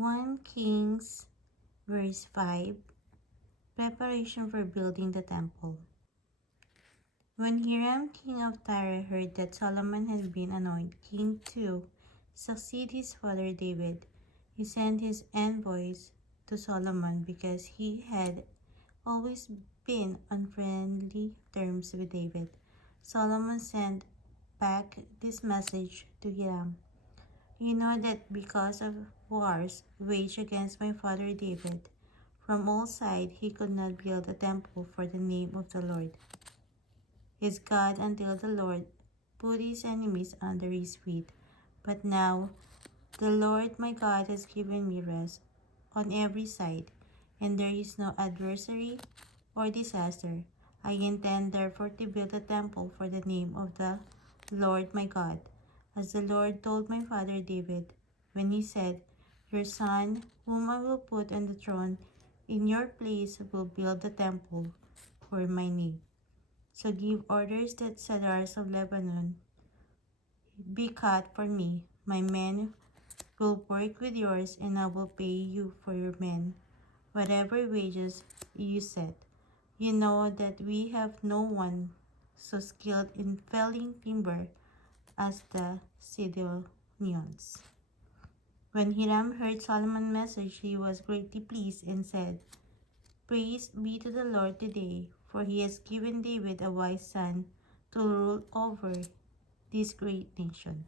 1 Kings verse 5, preparation for building the temple. When Hiram, king of Tyre, heard that Solomon had been anointed king to succeed his father David, he sent his envoys to Solomon because he had always been on friendly terms with David. Solomon sent back this message to Hiram. You know that because of wars waged against my father David, from all sides he could not build a temple for the name of the Lord his God until the Lord put his enemies under his feet. But now the Lord my God has given me rest on every side, and there is no adversary or disaster. I intend therefore to build a temple for the name of the Lord my God, as the Lord told my father David, when he said, Your son, whom I will put on the throne in your place, will build the temple for my name. So give orders that cedars of Lebanon be cut for me. My men will work with yours, and I will pay you for your men, whatever wages you set. You know that we have no one so skilled in felling timber as the Sidonians. When Hiram heard Solomon's message, he was greatly pleased and said, Praise be to the Lord today, for he has given David a wise son to rule over this great nation.